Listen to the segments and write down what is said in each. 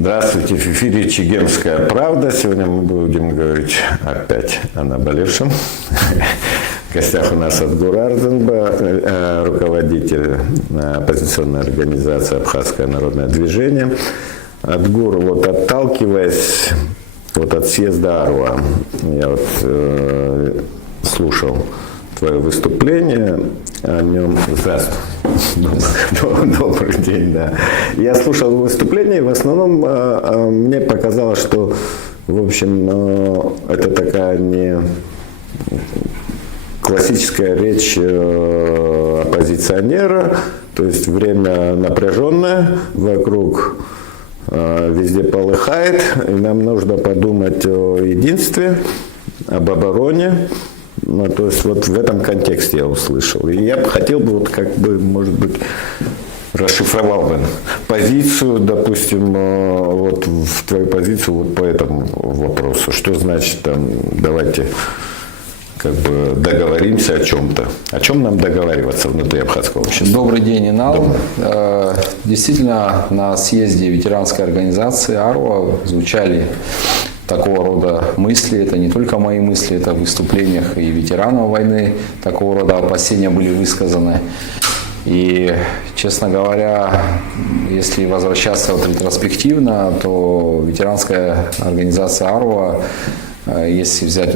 Здравствуйте, в эфире «Чегемская правда». Сегодня мы будем говорить опять о наболевшем. В гостях у нас Адгур Арзанба, руководитель оппозиционной организации «Абхазское народное движение». Адгур, вот отталкиваясь от съезда Арва, я слушал твое выступление о нем. Здравствуй. Добрый день, да. Я слушал выступление, и в основном мне показалось, что, в общем, это такая не классическая речь оппозиционера, то есть время напряженное, вокруг везде полыхает, и нам нужно подумать о единстве, об обороне. Ну, то есть вот в этом контексте я услышал. И я бы хотел бы, может быть, расшифровал бы позицию, допустим, вот в твою позицию вот по этому вопросу. Что значит там, давайте договоримся о чем-то. О чем нам договариваться внутри абхазского общества? Добрый день, Инал. Действительно, на съезде ветеранской организации Арва звучали такого рода мысли. Это не только мои мысли, это в выступлениях и ветеранов войны такого рода опасения были высказаны. И, честно говоря, если возвращаться ретроспективно, то ветеранская организация Арва, если взять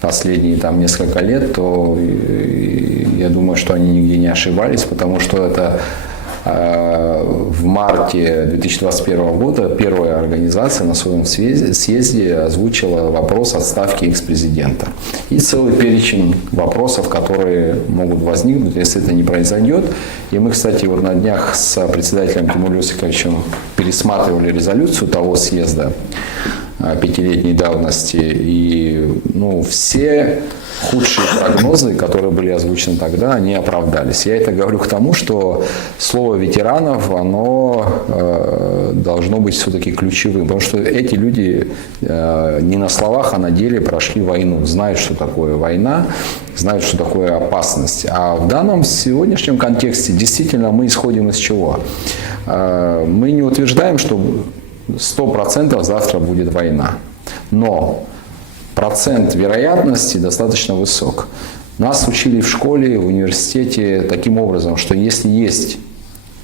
последние несколько лет, то я думаю, что они нигде не ошибались, потому что это в марте 2021 года первая организация на своем съезде озвучила вопрос отставки экс-президента. И целый перечень вопросов, которые могут возникнуть, если это не произойдет. И мы, кстати, вот на днях с председателем Тимуром Иосифовичем пересматривали резолюцию того съезда 5-летней давности. И все худшие прогнозы, которые были озвучены тогда, они оправдались. Я это говорю к тому, что слово ветеранов, оно должно быть все-таки ключевым. Потому что эти люди не на словах, а на деле прошли войну, знают, что такое война, знают, что такое опасность. А в данном сегодняшнем контексте действительно мы исходим из чего? Мы не утверждаем, что 100% завтра будет война. Но процент вероятности достаточно высок. Нас учили в школе, в университете таким образом, что если есть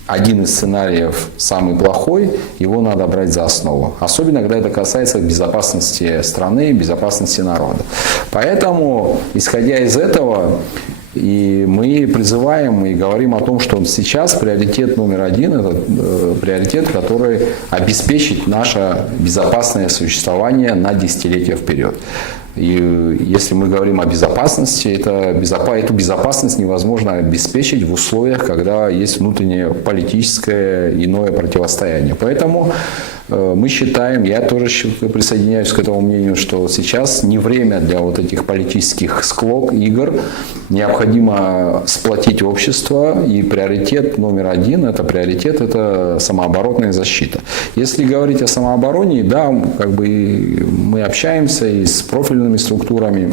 один из сценариев самый плохой, его надо брать за основу. Особенно, когда это касается безопасности страны, безопасности народа. Поэтому, исходя из этого, и мы призываем и говорим о том, что сейчас приоритет номер один – это приоритет, который обеспечит наше безопасное существование на десятилетия вперед. И если мы говорим о безопасности, эту безопасность невозможно обеспечить в условиях, когда есть внутреннее политическое иное противостояние. Поэтому мы считаем, я тоже присоединяюсь к этому мнению, что сейчас не время для вот этих политических склок, игр. Необходимо сплотить общество, и приоритет номер один – это самооборонная защита. Если говорить о самообороне, да, мы общаемся и с профильными структурами,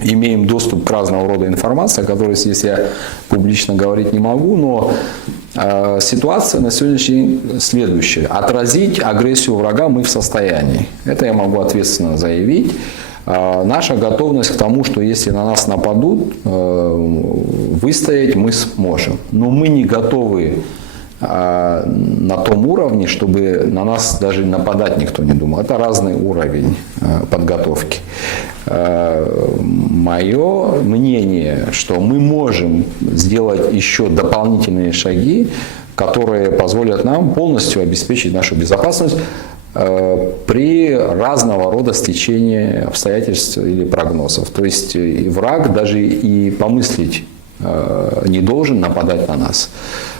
имеем доступ к разного рода информации, о которой здесь я публично говорить не могу, но ситуация на сегодняшний день следующая. Отразить агрессию врага мы в состоянии. Это я могу ответственно заявить. Наша готовность к тому, что если на нас нападут, выстоять мы сможем. Но мы не готовы на том уровне, чтобы на нас даже нападать никто не думал. Это разный уровень подготовки. Мое мнение, что мы можем сделать еще дополнительные шаги, которые позволят нам полностью обеспечить нашу безопасность при разного рода стечении обстоятельств или прогнозов. То есть и враг даже и помыслить не должен нападать на нас.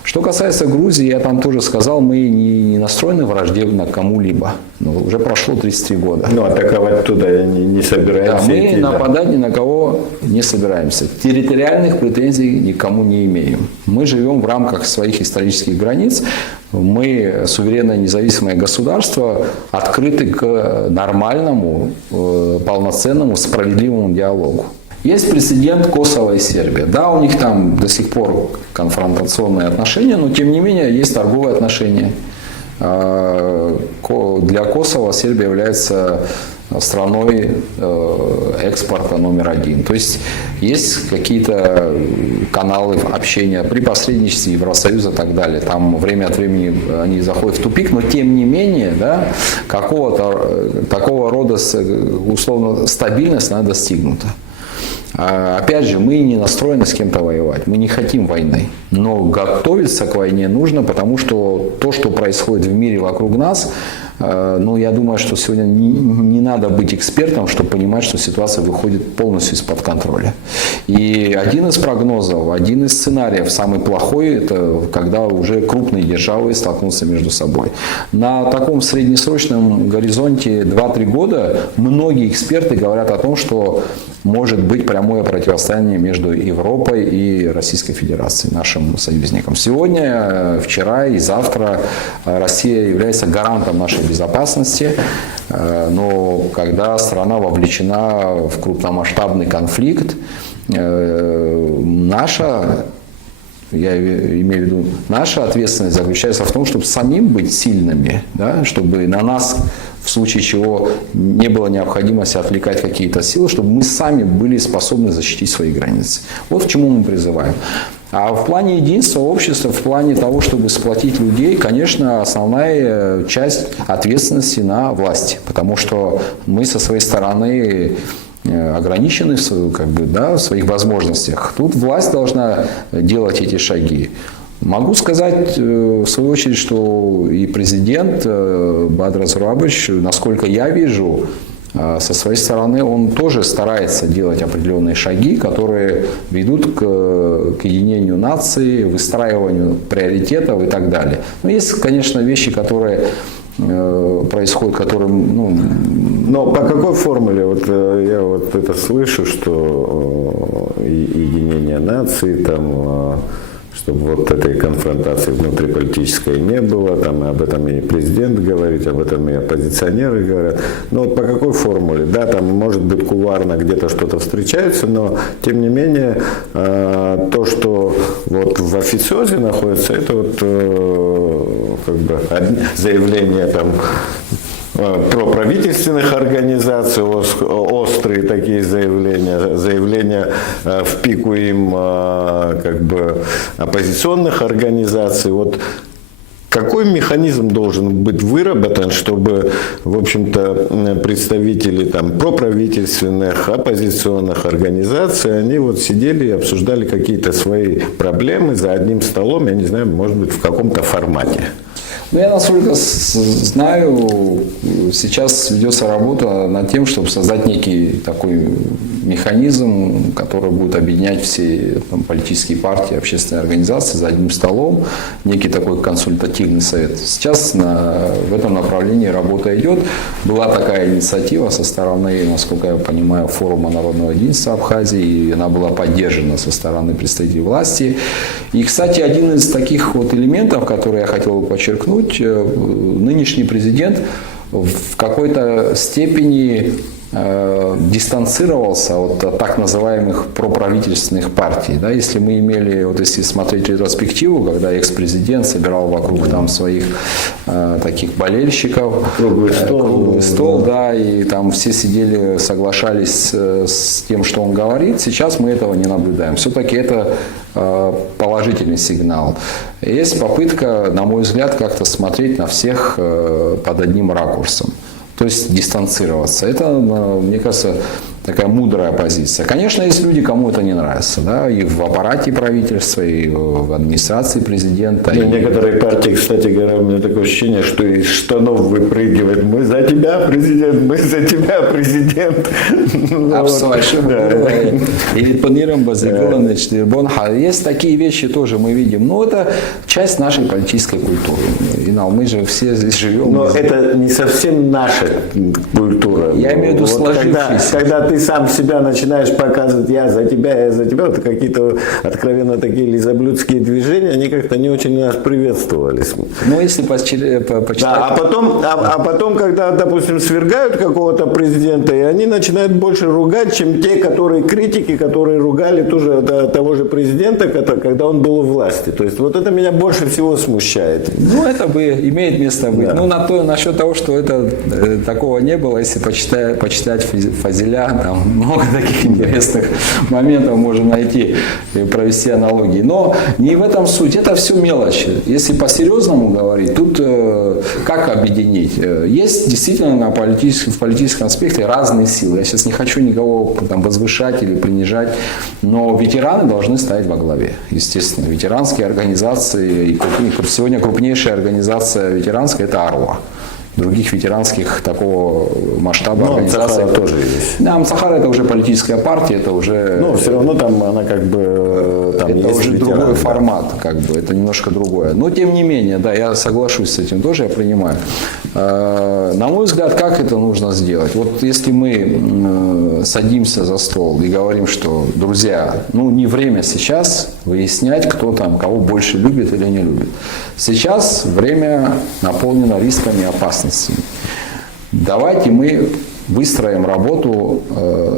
Что касается Грузии, я там тоже сказал, мы не настроены враждебно кому-либо. Уже прошло 33 года. Атаковать туда не собираемся. Да, мы нападать ни на кого не собираемся. Территориальных претензий никому не имеем. Мы живем в рамках своих исторических границ. Мы, суверенное независимое государство, открыты к нормальному, полноценному, справедливому диалогу. Есть прецедент Косово и Сербия. Да, у них там до сих пор конфронтационные отношения, но тем не менее есть торговые отношения. для Косово Сербия является страной экспорта номер один. То есть есть какие-то каналы общения при посредничестве Евросоюза и так далее. Там время от времени они заходят в тупик, но тем не менее, да, такого рода условно стабильность она достигнута. Опять же, мы не настроены с кем-то воевать, мы не хотим войны, но готовиться к войне нужно, потому что то, что происходит в мире вокруг нас, ну, я думаю, что сегодня не надо быть экспертом, чтобы понимать, что ситуация выходит полностью из-под контроля. И один из прогнозов, один из сценариев, самый плохой, это когда уже крупные державы столкнутся между собой. На таком среднесрочном горизонте 2-3 года многие эксперты говорят о том, что может быть прямое противостояние между Европой и Российской Федерацией, нашим союзникам. Сегодня, вчера и завтра Россия является гарантом нашей безопасности, но когда страна вовлечена в крупномасштабный конфликт, наша ответственность заключается в том, чтобы самим быть сильными, да, чтобы на нас в случае чего не было необходимости отвлекать какие-то силы, чтобы мы сами были способны защитить свои границы. Вот к чему мы призываем. А в плане единства общества, в плане того, чтобы сплотить людей, конечно, основная часть ответственности на власти, потому что мы со своей стороны ограничены в своих возможностях. Тут власть должна делать эти шаги. Могу сказать, в свою очередь, что и президент Бадыр Зурабович, насколько я вижу, со своей стороны он тоже старается делать определенные шаги, которые ведут к единению нации, выстраиванию приоритетов и так далее. Но есть, конечно, вещи, которые происходят, которым... Но по какой формуле? Вот я вот это слышу, что единение нации, там, чтобы вот этой конфронтации внутриполитической не было, там об этом и президент говорит, об этом и оппозиционеры говорят. Но вот по какой формуле? Да, там может быть кулуарно где-то что-то встречается, но тем не менее то, что вот в официозе находится, это вот как бы заявление там проправительственных организаций, острые такие заявления в пику им как бы оппозиционных организаций. Вот какой механизм должен быть выработан, чтобы, в общем-то, представители там проправительственных, оппозиционных организаций, они вот сидели и обсуждали какие-то свои проблемы за одним столом, я не знаю, может быть, в каком-то формате? Ну, я, насколько знаю, сейчас ведется работа над тем, чтобы создать некий такой механизм, который будет объединять все политические партии, общественные организации за одним столом, некий такой консультативный совет. Сейчас в этом направлении работа идет. Была такая инициатива со стороны, насколько я понимаю, форума народного единства Абхазии, и она была поддержана со стороны представителей власти. И, кстати, один из таких вот элементов, который я хотел бы подчеркнуть, нынешний президент в какой-то степени дистанцировался от так называемых проправительственных партий. Да, если мы имели, вот если смотреть ретроспективу, когда экс-президент собирал вокруг там своих таких болельщиков, круглый стол, да, и там все сидели, соглашались с тем, что он говорит, сейчас мы этого не наблюдаем. Все-таки это положительный сигнал. Есть попытка, на мой взгляд, как-то смотреть на всех под одним ракурсом. То есть дистанцироваться. Это, мне кажется, такая мудрая позиция. Конечно, есть люди, кому это не нравится. Да? И в аппарате правительства, и в администрации президента. Некоторые партии, кстати говоря, у меня такое ощущение, что из штанов выпрыгивает. Мы за тебя, президент, мы за тебя, президент. Есть такие вещи тоже мы видим. Но это часть нашей политической культуры. Мы же все здесь живем. Но это не совсем наша культура. Я имею в виду сложившаяся. Когда ты сам себя начинаешь показывать, я за тебя, это какие-то откровенно такие лизоблюдские движения, они как-то не очень нас приветствовались. Ну, если почитать... Да, а потом, когда, допустим, свергают какого-то президента, и они начинают больше ругать, чем те, критики, которые ругали тоже того же президента, когда он был у власти. То есть вот это меня больше всего смущает. Ну, это бы имеет место быть. Да. Ну, насчет того, что это такого не было, если почитать Фазиля, там много таких интересных моментов можно найти и провести аналогии. Но не в этом суть, это все мелочи. Если по-серьезному говорить, тут как объединить? Есть действительно в политическом аспекте разные силы. Я сейчас не хочу никого там возвышать или принижать, но ветераны должны стоять во главе. Естественно, ветеранские организации, и сегодня крупнейшая организация ветеранская – это АРОА. Других ветеранских такого масштаба организаций тоже есть. Да, Амсахара это уже политическая партия, это уже... Но все равно там она как бы... Там это есть уже ветеран, другой да. формат, как бы, это немножко другое. Но тем не менее, да, я соглашусь с этим тоже, я принимаю. На мой взгляд, как это нужно сделать? Вот если мы садимся за стол и говорим, что, друзья, ну не время сейчас выяснять, кто там кого больше любит или не любит. Сейчас время наполнено рисками и опасностями. Давайте мы выстроим работу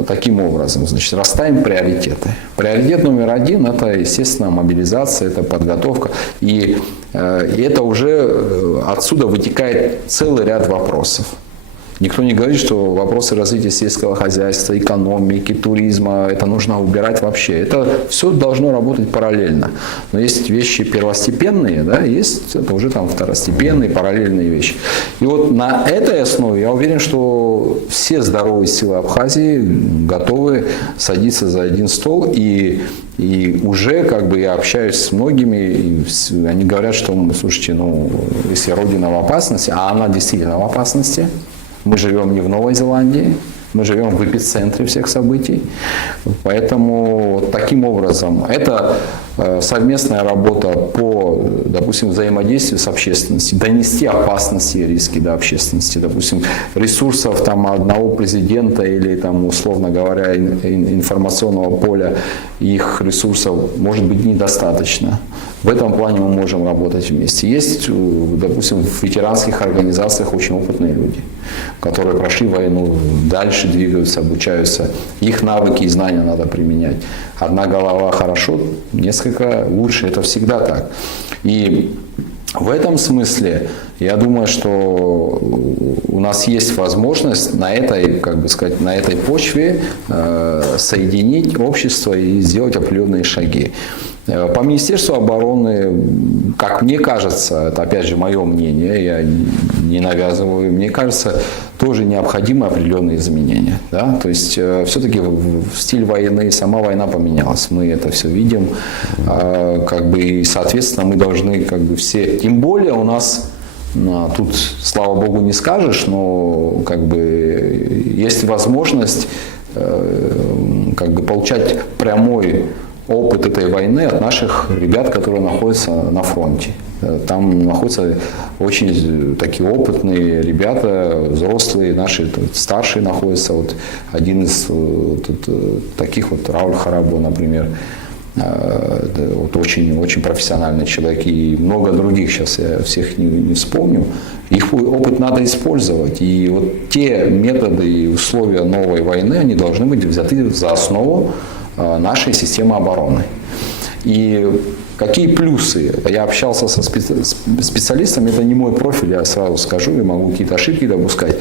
таким образом, значит, расставим приоритеты. Приоритет номер один – это, естественно, мобилизация, это подготовка. И это уже отсюда вытекает целый ряд вопросов. Никто не говорит, что вопросы развития сельского хозяйства, экономики, туризма, это нужно убирать вообще. Это все должно работать параллельно. Но есть вещи первостепенные, да, есть это уже там второстепенные, параллельные вещи. И вот на этой основе я уверен, что все здоровые силы Абхазии готовы садиться за один стол. И уже как бы я общаюсь с многими, и они говорят, что, слушайте, ну, если Родина в опасности, а она действительно в опасности, мы живем не в Новой Зеландии, мы живем в эпицентре всех событий. Поэтому таким образом это совместная работа по, допустим, взаимодействию с общественностью, донести опасности и риски до общественности. Допустим, ресурсов там одного президента или там, условно говоря, информационного поля, их ресурсов может быть недостаточно. В этом плане мы можем работать вместе. Есть, допустим, в ветеранских организациях очень опытные люди, которые прошли войну, дальше двигаются, обучаются. Их навыки и знания надо применять. Одна голова хорошо, несколько лучше. Это всегда так. И в этом смысле я думаю, что у нас есть возможность на этой, как бы сказать, на этой почве соединить общество и сделать определенные шаги. По Министерству обороны, как мне кажется, это опять же мое мнение, я не навязываю, мне кажется, тоже необходимы определенные изменения. Да? То есть все-таки стиль войны, сама война поменялась, мы это все видим, как бы, и соответственно мы должны как бы все, тем более у нас тут, слава богу, не скажешь, но как бы есть возможность как бы получать прямой опыт этой войны от наших ребят, которые находятся на фронте. Там находятся очень такие опытные ребята, взрослые, наши старшие находятся. Вот один из таких вот Рауль Харабо, например, вот очень, очень профессиональный человек, и много других, сейчас я всех не вспомню. Их опыт надо использовать. И вот те методы и условия новой войны, они должны быть взяты за основу нашей системы обороны. И какие плюсы? Я общался со специалистами, это не мой профиль, я сразу скажу, я могу какие-то ошибки допускать.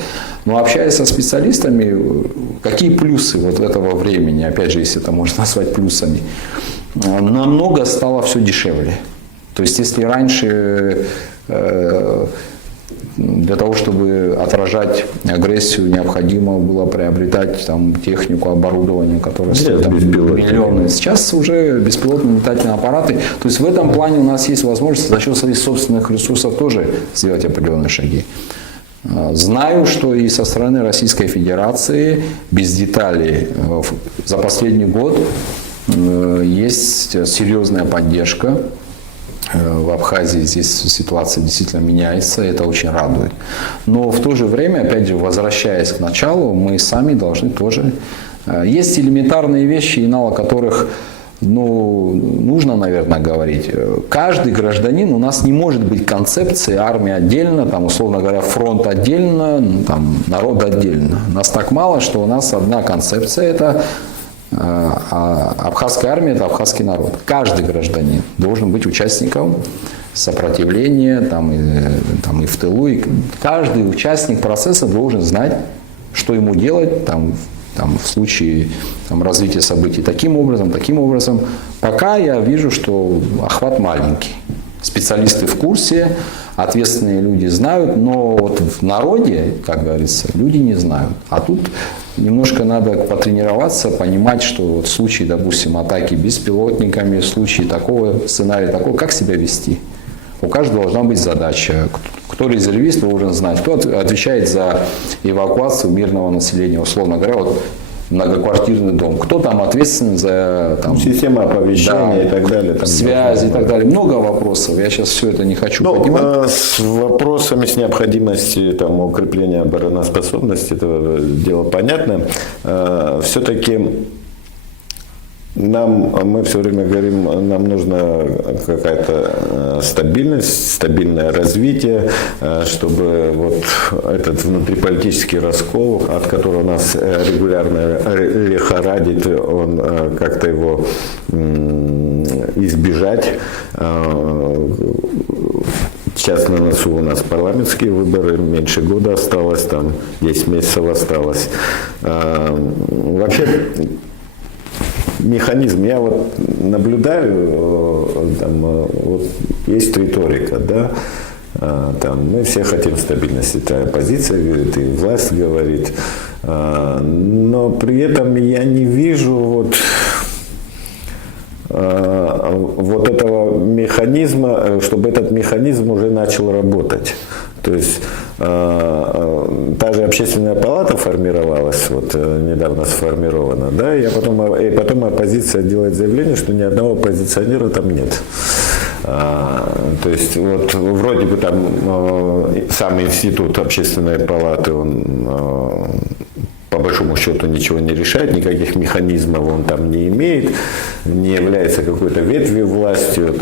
Но общаясь со специалистами, какие плюсы вот этого времени, опять же, если это можно назвать плюсами, намного стало все дешевле. То есть, если раньше для того, чтобы отражать агрессию, необходимо было приобретать там технику, оборудование, которое стоит миллионы. Сейчас уже беспилотные летательные аппараты. То есть в этом плане у нас есть возможность за счет своих собственных ресурсов тоже сделать определенные шаги. Знаю, что и со стороны Российской Федерации, без деталей, за последний год есть серьезная поддержка. В Абхазии здесь ситуация действительно меняется, это очень радует. Но в то же время, опять же, возвращаясь к началу, мы сами должны тоже Есть элементарные вещи, инал о которых нужно, наверное, говорить. Каждый гражданин, у нас не может быть концепции армия отдельно, там, условно говоря, фронт отдельно, там, народ отдельно. Нас так мало, что у нас одна концепция – это абхазская армия – это абхазский народ. Каждый гражданин должен быть участником сопротивления там, и в тылу. И каждый участник процесса должен знать, что ему делать там, в случае развития событий таким образом. Пока я вижу, что охват маленький. Специалисты в курсе, ответственные люди знают, но вот в народе, как говорится, люди не знают. А тут немножко надо потренироваться, понимать, что вот в случае, допустим, атаки беспилотниками, в случае такого сценария, как себя вести. У каждого должна быть задача. Кто резервист, должен знать, кто отвечает за эвакуацию мирного населения, условно говоря, вот многоквартирный дом. Кто там ответственен за система оповещения, да, и так далее. Там связи и так далее. Много вопросов. Я сейчас все это не хочу поднимать. С вопросами, с необходимостью укрепления обороноспособности, это дело понятно. Все-таки мы все время говорим, нам нужна какая-то стабильность, стабильное развитие, чтобы вот этот внутриполитический раскол, от которого нас регулярно лихорадит, он как-то его избежать. Сейчас на носу у нас парламентские выборы, меньше года осталось, там 10 месяцев осталось. Вообще, механизм. Я вот наблюдаю, вот есть риторика, да, мы все хотим стабильности, это оппозиция говорит, и власть говорит, но при этом я не вижу вот этого механизма, чтобы этот механизм уже начал работать. То есть та же общественная палата формировалась, недавно сформирована, да, и потом оппозиция делает заявление, что ни одного оппозиционера там нет. То есть вроде бы там сам институт общественной палаты, он по большому счету ничего не решает, никаких механизмов он там не имеет, не является какой-то ветвью властью,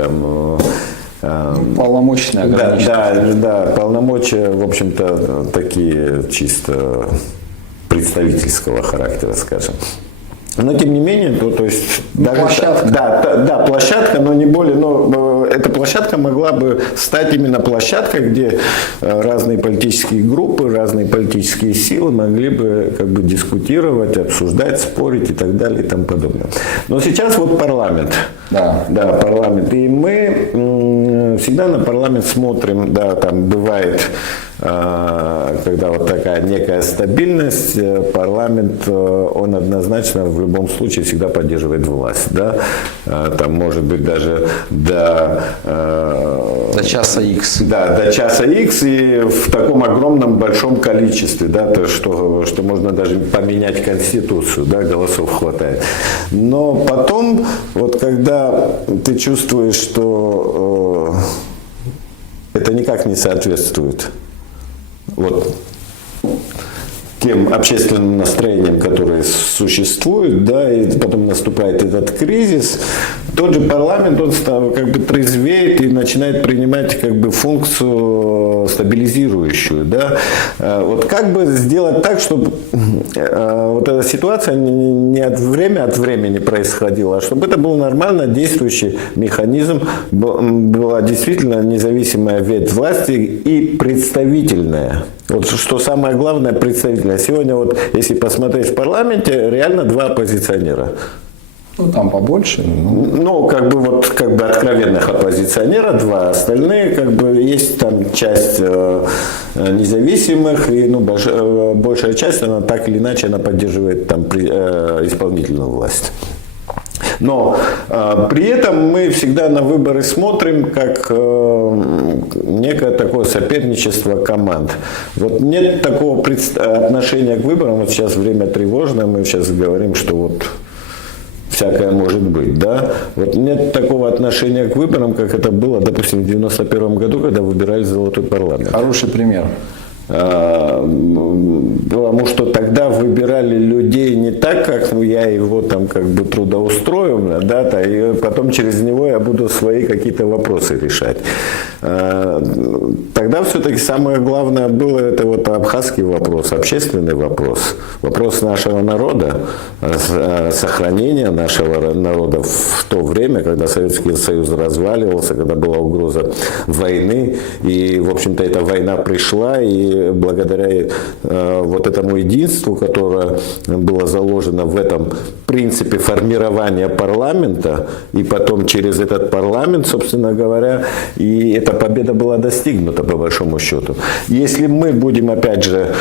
полномочия ограничены. Да, полномочия, в общем-то, такие чисто представительского характера, скажем. Но тем не менее, то есть даже площадка. Площадка, но не более, но эта площадка могла бы стать именно площадкой, где разные политические группы, разные политические силы могли бы дискутировать, обсуждать, спорить и так далее и тому подобное. Но сейчас парламент. Да, парламент. И мы всегда на парламент смотрим, да, там бывает, когда такая некая стабильность, парламент, он однозначно в любом случае всегда поддерживает власть, да, там может быть даже до часа X. Да, до часа X и в таком огромном большом количестве, да, что можно даже поменять конституцию, да, голосов хватает. Но потом, когда ты чувствуешь, что это никак не соответствует тем общественным настроениям, которые существуют, да, и потом наступает этот кризис, тот же парламент, он трезвеет и начинает принимать функцию стабилизирующую, да. Как бы сделать так, чтобы эта ситуация не время от времени происходила, а чтобы это был нормально действующий механизм, была действительно независимая ветвь власти и представительная. Что самое главное, представительная. Сегодня если посмотреть в парламенте, реально 2 оппозиционера. Там побольше. Откровенных оппозиционеров, 2. Остальные, есть там часть независимых, и большая часть, она так или иначе, она поддерживает исполнительную власть. Но при этом мы всегда на выборы смотрим как некое такое соперничество команд. Нет такого отношения к выборам. Сейчас время тревожное, мы сейчас говорим, что всякое может быть, да. Нет такого отношения к выборам, как это было, допустим, в 1991 году, когда выбирали золотой парламент. Хороший пример. Потому что тогда выбирали людей не так, как я его там как бы трудоустрою, да, и потом через него я буду свои какие-то вопросы решать. Тогда все-таки самое главное было это вот абхазский вопрос, общественный вопрос, вопрос нашего народа, сохранения нашего народа в то время, когда Советский Союз разваливался, когда была угроза войны, и, в общем-то, эта война пришла, и благодаря вот этому единству, которое было заложено в этом принципе формирования парламента, и потом через этот парламент, собственно говоря, и эта победа была достигнута, по большому счету. Если мы будем, опять же,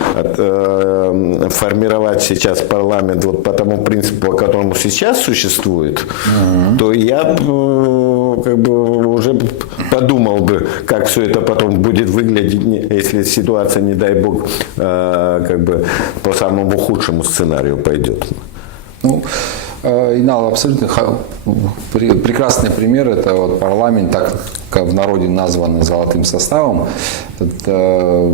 формировать сейчас парламент вот по тому принципу, по которому сейчас существует, то я как бы уже подумал бы, как все это потом будет выглядеть, если ситуация, не дай бог, как бы по самому худшему сценарию пойдет. Ну, Инал, абсолютно прекрасный пример. Это вот парламент, так как в народе названный золотым составом. Это,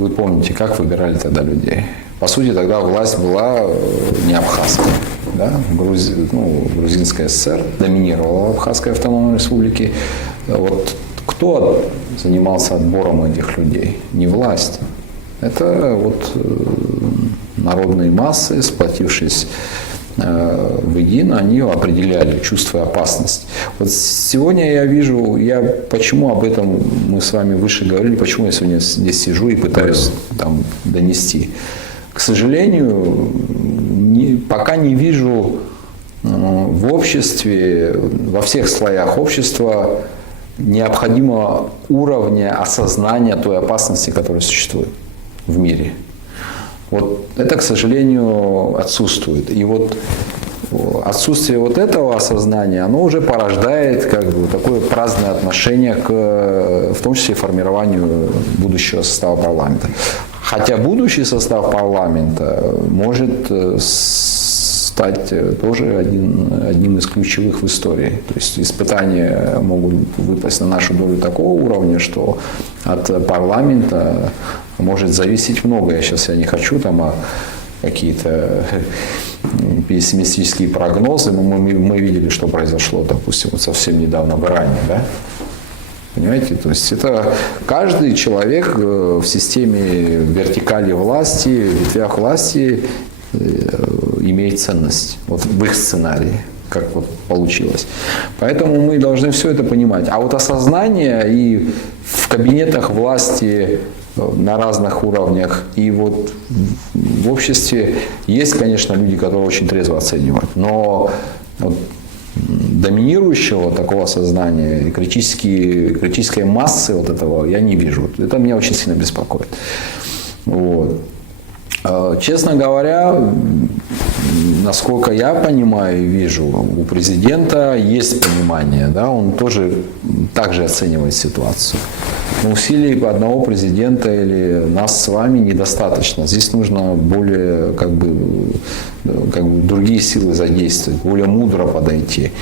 вы помните, как выбирали тогда людей? По сути, тогда власть была не абхазская. Да? Грузинская ССР доминировала в Абхазской автономной республике. Вот кто занимался отбором этих людей? Не власть. Это вот народные массы, сплотившись воедино, они определяли, чувствуя опасность. Вот сегодня я вижу, почему об этом мы с вами выше говорили, почему я сегодня здесь сижу и пытаюсь там донести. К сожалению, пока не вижу в обществе, во всех слоях общества необходимого уровня осознания той опасности, которая существует в мире. Вот это, к сожалению, отсутствует. И вот отсутствие вот этого осознания, оно уже порождает как бы такое праздное отношение к, в том числе, формированию будущего состава парламента. Хотя будущий состав парламента может стать тоже одним из ключевых в истории. То есть испытания могут выпасть на нашу долю такого уровня, что от парламента может зависеть многое. Сейчас я не хочу там какие-то пессимистические прогнозы, но мы видели, что произошло, допустим, вот совсем недавно в Иране, да? Понимаете? То есть это каждый человек в системе вертикали власти, в ветвях власти имеет ценность. Вот в их сценарии, как вот получилось. Поэтому мы должны все это понимать. А вот осознание и в кабинетах власти на разных уровнях и вот в обществе есть, конечно, люди, которые очень трезво оценивают. Но вот доминирующего такого сознания и критической массы вот этого я не вижу. Это меня очень сильно беспокоит. Вот. Честно говоря, насколько я понимаю и вижу, у президента есть понимание, да, он тоже также оценивает ситуацию. Но усилий одного президента или нас с вами недостаточно. Здесь нужно более как бы другие силы задействовать, более мудро подойти.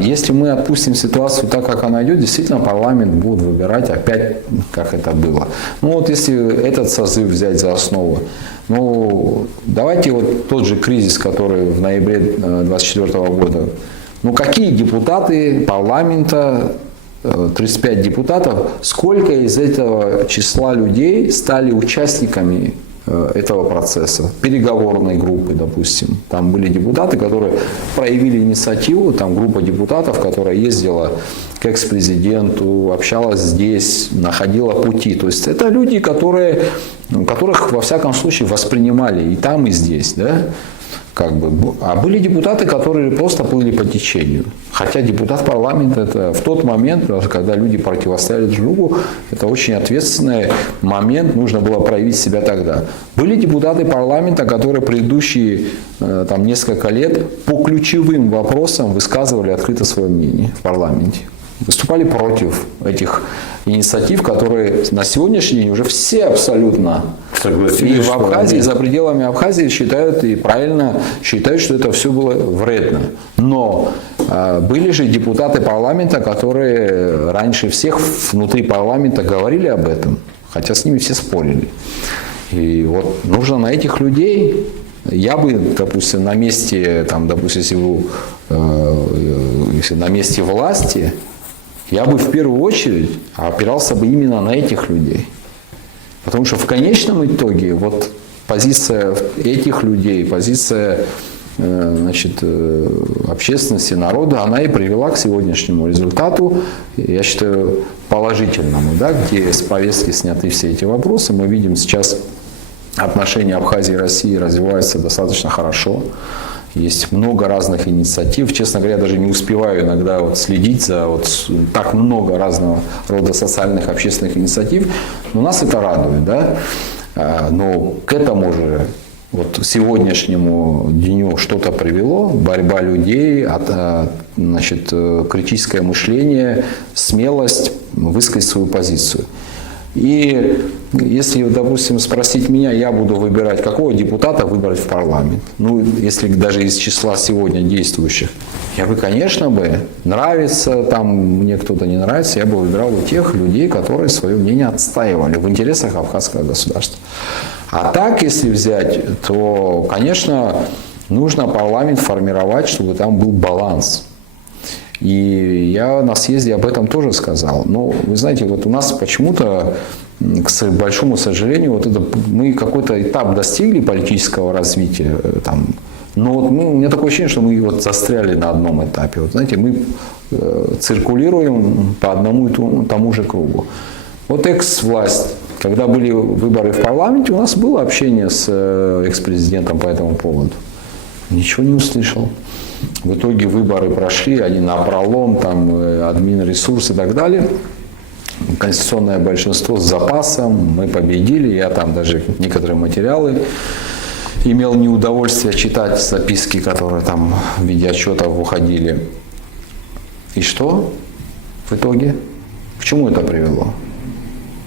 Если мы отпустим ситуацию так, как она идет, действительно парламент будет выбирать опять, как это было. Ну вот если этот созыв взять за основу, ну давайте вот тот же кризис, который в ноябре 2024 года, ну какие депутаты парламента, 35 депутатов, сколько из этого числа людей стали участниками этого процесса, переговорной группы, допустим. Там были депутаты, которые проявили инициативу, там группа депутатов, которая ездила к экс-президенту, общалась здесь, находила пути. То есть это люди, которых во всяком случае воспринимали и там, и здесь, да? Как бы. А были депутаты, которые просто плыли по течению. Хотя депутат парламента это в тот момент, когда люди противостояли друг другу, это очень ответственный момент, нужно было проявить себя тогда. Были депутаты парламента, которые предыдущие там, несколько лет по ключевым вопросам высказывали открыто свое мнение в парламенте. Выступали против этих инициатив, которые на сегодняшний день уже все абсолютно и в Абхазии, и за пределами Абхазии считают и правильно считают, что это все было вредно. Но были же депутаты парламента, которые раньше всех внутри парламента говорили об этом, хотя с ними все спорили. И вот нужно на этих людей, я бы, допустим, на месте, там, допустим, если на месте власти, я бы в первую очередь опирался бы именно на этих людей. Потому что в конечном итоге вот позиция этих людей, позиция значит, общественности, народа, она и привела к сегодняшнему результату, я считаю, положительному, да, где с повестки сняты все эти вопросы. Мы видим сейчас отношения Абхазии и России развиваются достаточно хорошо. Есть много разных инициатив. Честно говоря, даже не успеваю иногда вот следить за вот так много разного рода социальных, общественных инициатив. Но нас это радует, да? Но к этому же вот сегодняшнему дню что-то привело, борьба людей, значит, критическое мышление, смелость высказать свою позицию. И если, допустим, спросить меня, я буду выбирать, какого депутата выбрать в парламент. Ну, если даже из числа сегодня действующих. Я бы, конечно, нравится, там мне кто-то не нравится, я бы выбирал у тех людей, которые свое мнение отстаивали в интересах абхазского государства. А так, если взять, то, конечно, нужно парламент формировать, чтобы там был баланс. И я на съезде об этом тоже сказал. Но, вы знаете, вот у нас почему-то, к большому сожалению, вот это, мы какой-то этап достигли политического развития. Там, но вот, у меня такое ощущение, что мы вот застряли на одном этапе. Вот, знаете, мы циркулируем по одному и тому же кругу. Вот экс-власть. Когда были выборы в парламенте, у нас было общение с экс-президентом по этому поводу. Ничего не услышал. В итоге выборы прошли, они напролом, там, админресурс и так далее. Конституционное большинство с запасом, мы победили. Я там даже некоторые материалы имел неудовольствие читать, записки, которые там в виде отчетов уходили. И что в итоге? К чему это привело?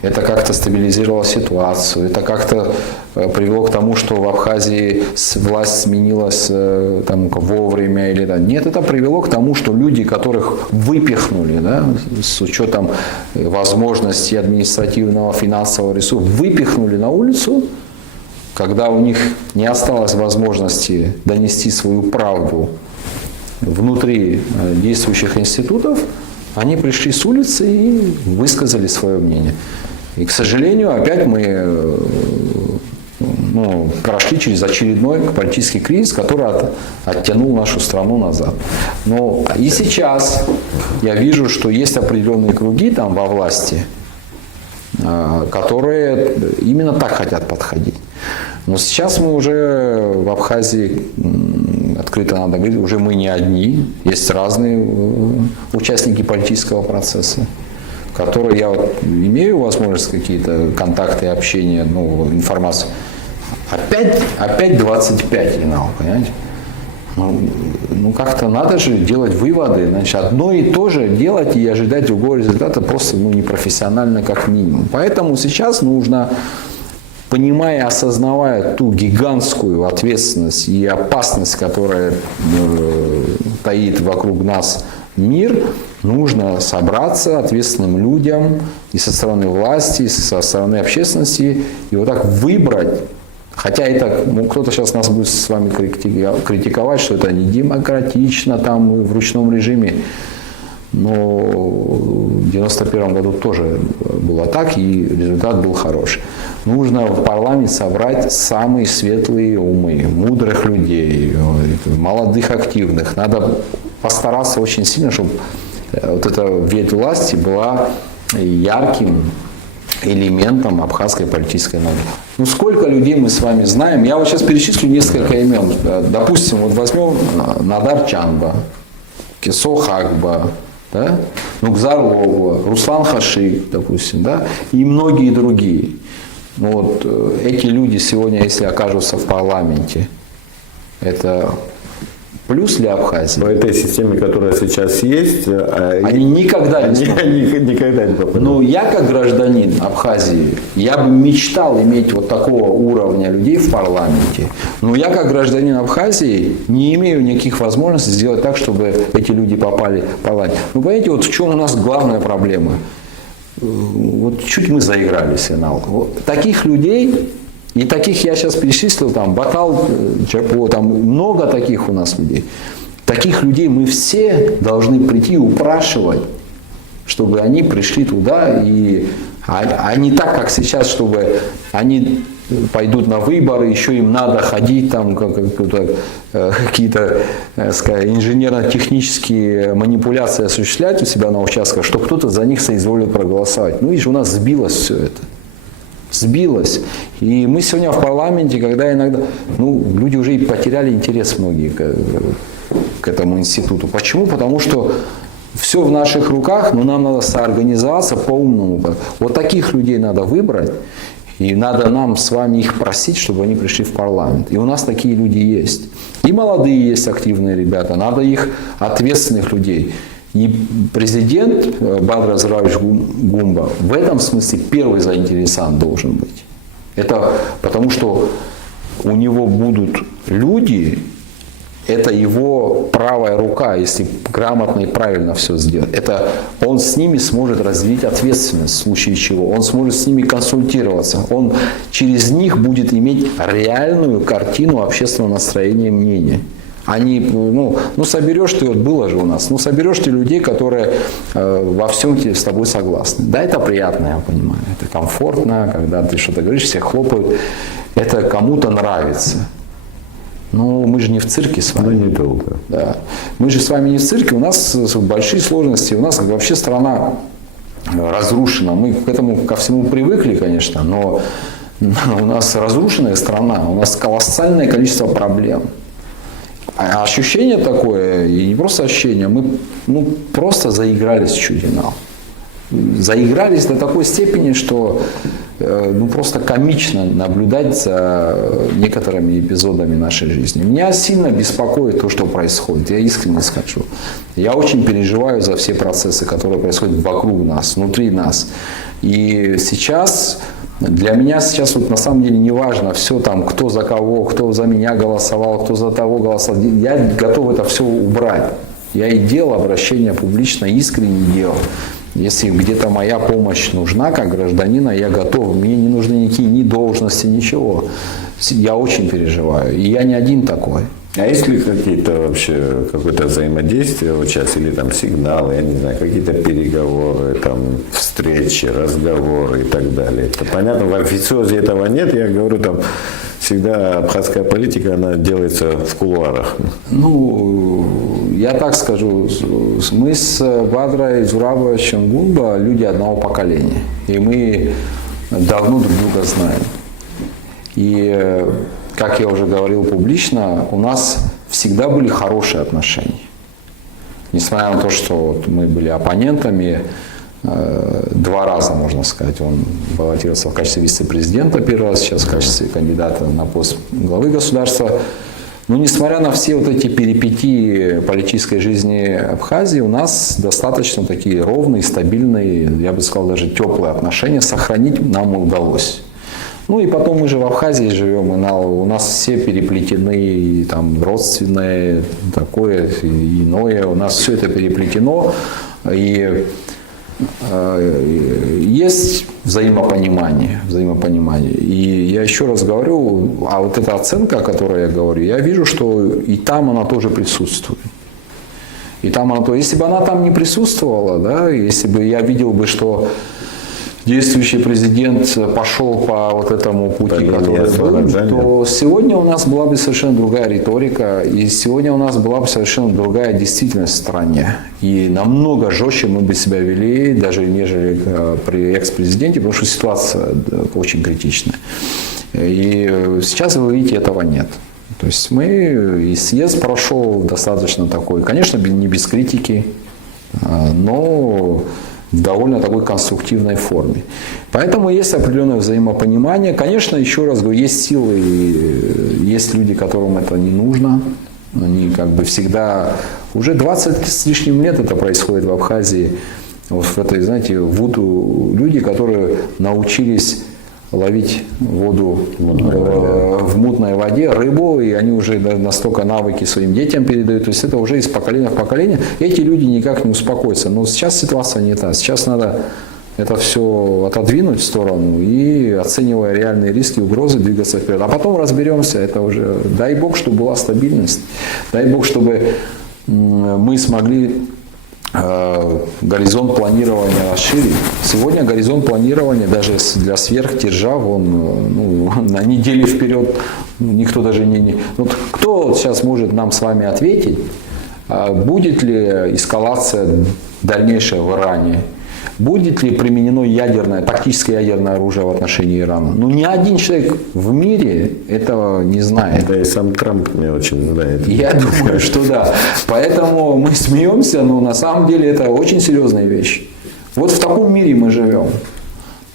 Это как-то стабилизировало ситуацию, это как-то привело к тому, что в Абхазии власть сменилась там, вовремя или да. Нет, это привело к тому, что люди, которых выпихнули, да, с учетом возможностей административного, финансового ресурса, выпихнули на улицу, когда у них не осталось возможности донести свою правду внутри действующих институтов, они пришли с улицы и высказали свое мнение. И, к сожалению, опять мы прошли через очередной политический кризис, который оттянул нашу страну назад. Но и сейчас я вижу, что есть определенные круги там во власти, которые именно так хотят подходить. Но сейчас мы уже в Абхазии, открыто надо говорить, уже мы не одни, есть разные участники политического процесса, которые я вот имею возможность какие-то контакты, общения, информацию. Опять 25 инал, понимаете? Как-то надо же делать выводы. Значит, одно и то же делать и ожидать другого результата просто непрофессионально как минимум. Поэтому сейчас нужно, понимая и осознавая ту гигантскую ответственность и опасность, которая таит вокруг нас мир, нужно собраться ответственным людям и со стороны власти, и со стороны общественности, и вот так выбрать. Хотя это, кто-то сейчас нас будет с вами критиковать, что это не демократично, там в ручном режиме. Но в 1991 году тоже было так, и результат был хороший. Нужно в парламент собрать самые светлые умы, мудрых людей, молодых, активных. Надо постараться очень сильно, чтобы вот эта ветвь власти была ярким элементом абхазской политической науки. Сколько людей мы с вами знаем? Я вот сейчас перечислю несколько имен. Допустим, вот возьмем Надар Чанба, Кесо Хакба, да? Нукзар Логва, Руслан Хашик, допустим, да? И многие другие. Эти люди сегодня, если окажутся в парламенте, это плюс для Абхазии. В этой системе, которая сейчас есть, они никогда не смогут. Никогда не попадут. Я как гражданин Абхазии, я бы мечтал иметь вот такого уровня людей в парламенте. Но я как гражданин Абхазии не имею никаких возможностей сделать так, чтобы эти люди попали в парламент. Понимаете, вот в чем у нас главная проблема? Вот чуть мы заигрались, Инал. Вот таких людей И таких я сейчас перечислил, там, Батал, Чапо, там много таких у нас людей. Таких людей мы все должны прийти и упрашивать, чтобы они пришли туда, а не так, как сейчас, чтобы они пойдут на выборы, еще им надо ходить, там, какие-то инженерно-технические манипуляции осуществлять у себя на участках, чтобы кто-то за них соизволил проголосовать. Ну, видишь, у нас сбилось все это. Сбилось. И мы сегодня в парламенте, когда иногда, люди уже и потеряли интерес многие к этому институту. Почему? Потому что все в наших руках, но нам надо соорганизоваться по-умному. Вот таких людей надо выбрать, и надо нам с вами их просить, чтобы они пришли в парламент. И у нас такие люди есть. И молодые есть активные ребята, надо их ответственных людей. И президент Бадр Азарович Гумба в этом смысле первый заинтересован должен быть. Это потому, что у него будут люди, это его правая рука, если грамотно и правильно все сделать. Это он с ними сможет развить ответственность в случае чего. Он сможет с ними консультироваться. Он через них будет иметь реальную картину общественного настроения и мнения. Они, соберешь ты, вот было же у нас, соберешь ты людей, которые во всем с тобой согласны. Да, это приятно, я понимаю, это комфортно, когда ты что-то говоришь, все хлопают, это кому-то нравится. Но мы же не в цирке с вами. Недолго. Да. Мы же с вами не в цирке, у нас большие сложности, у нас вообще страна разрушена. Мы к этому ко всему привыкли, конечно, но у нас разрушенная страна, у нас колоссальное количество проблем. А ощущение такое, и не просто ощущение, мы просто заигрались в чудинал. Заигрались до такой степени, что просто комично наблюдать за некоторыми эпизодами нашей жизни. Меня сильно беспокоит то, что происходит, я искренне скажу. Я очень переживаю за все процессы, которые происходят вокруг нас, внутри нас. И сейчас... Для меня сейчас на самом деле не важно все там, кто за кого, кто за меня голосовал, кто за того голосовал. Я готов это все убрать. Я и делал обращение публично, искренне делал. Если где-то моя помощь нужна как гражданина, я готов. Мне не нужны никакие ни должности, ничего. Я очень переживаю. И я не один такой. А есть ли какое-то взаимодействие вот сейчас, или там сигналы, я не знаю, какие-то переговоры, там, встречи, разговоры и так далее? Это понятно, в официозе этого нет, я говорю, там всегда абхазская политика, она делается в кулуарах. Я так скажу, мы с Бадрой Зурабовичем Гумба люди одного поколения, и мы давно друг друга знаем. И как я уже говорил публично, у нас всегда были хорошие отношения. Несмотря на то, что мы были оппонентами, 2 раза, можно сказать, он баллотировался в качестве вице-президента первый раз, сейчас в качестве кандидата на пост главы государства. Но несмотря на все вот эти перипетии политической жизни Абхазии, у нас достаточно такие ровные, стабильные, я бы сказал, даже теплые отношения сохранить нам удалось. И потом мы же в Абхазии живем, у нас все переплетены, и там родственное, такое, и иное, у нас все это переплетено, и есть взаимопонимание. И я еще раз говорю, а вот эта оценка, о которой я говорю, я вижу, что и там она тоже присутствует. Если бы она там не присутствовала, да, если бы я видел бы, что действующий президент пошел по вот этому пути, который был, то сегодня у нас была бы совершенно другая риторика, и сегодня у нас была бы совершенно другая действительность в стране. И намного жестче мы бы себя вели, даже нежели при экс-президенте, потому что ситуация очень критичная. И сейчас, вы видите, этого нет. То есть и съезд прошел достаточно такой, конечно, не без критики, но в довольно такой конструктивной форме. Поэтому есть определенное взаимопонимание. Конечно, еще раз говорю, есть силы, есть люди, которым это не нужно. Они всегда... Уже 20 с лишним лет это происходит в Абхазии. Вот в этой, вуду люди, которые научились ловить воду в мутной воде, рыбу, и они уже настолько навыки своим детям передают. То есть это уже из поколения в поколение. Эти люди никак не успокоятся. Но сейчас ситуация не та. Сейчас надо это все отодвинуть в сторону и, оценивая реальные риски, угрозы, двигаться вперед. А потом разберемся, это уже, дай бог, чтобы была стабильность, дай бог, чтобы мы смогли горизонт планирования расширить. Сегодня горизонт планирования даже для сверхдержав, он на неделю вперед, никто даже не... Вот кто сейчас может нам с вами ответить, будет ли эскалация дальнейшая в Иране? Будет ли применено тактическое ядерное оружие в отношении Ирана? Ни один человек в мире этого не знает. Да и сам Трамп не очень знает. Я думаю, что да. Поэтому мы смеемся, но на самом деле это очень серьезная вещь. Вот в таком мире мы живем.